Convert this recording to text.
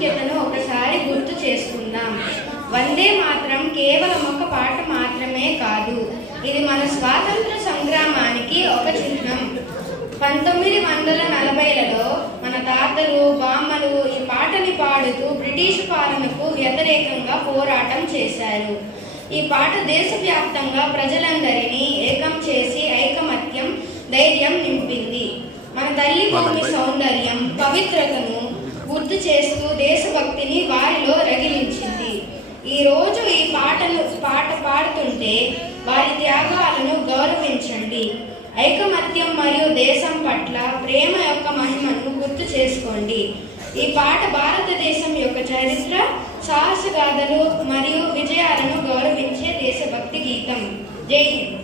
ప్రాముఖ్యతను ఒకసారి గుర్తు చేసుకుందాం. వందే మాతరం కేవలం ఒక పాట మాత్రమే కాదు, ఇది మన స్వాతంత్ర సంగ్రామానికి ఒక చిహ్నం. 1940లలో మన తాతలు బామ్మలు ఈ పాటని పాడుతూ బ్రిటిష్ పాలనకు వ్యతిరేకంగా పోరాటం చేశారు. ఈ పాట దేశవ్యాప్తంగా ప్రజలందరినీ ఏకం చేసి ఐకమత్యం, ధైర్యం నింపింది. మన తల్లి భూమి సౌందర్యం, పవిత్రతను గుర్తు చేస్తూ దేశభక్తిని వారిలో రగిలించింది. ఈరోజు ఈ పాట పాడుతుంటే వారి త్యాగాలను గౌరవించండి. ఐకమత్యం మరియు దేశం పట్ల ప్రేమ యొక్క మహిమను గుర్తు చేసుకోండి. ఈ పాట భారతదేశం యొక్క చరిత్ర, సాహసగాథలు మరియు విజయాలను గౌరవించే దేశభక్తి గీతం. జై హింద్.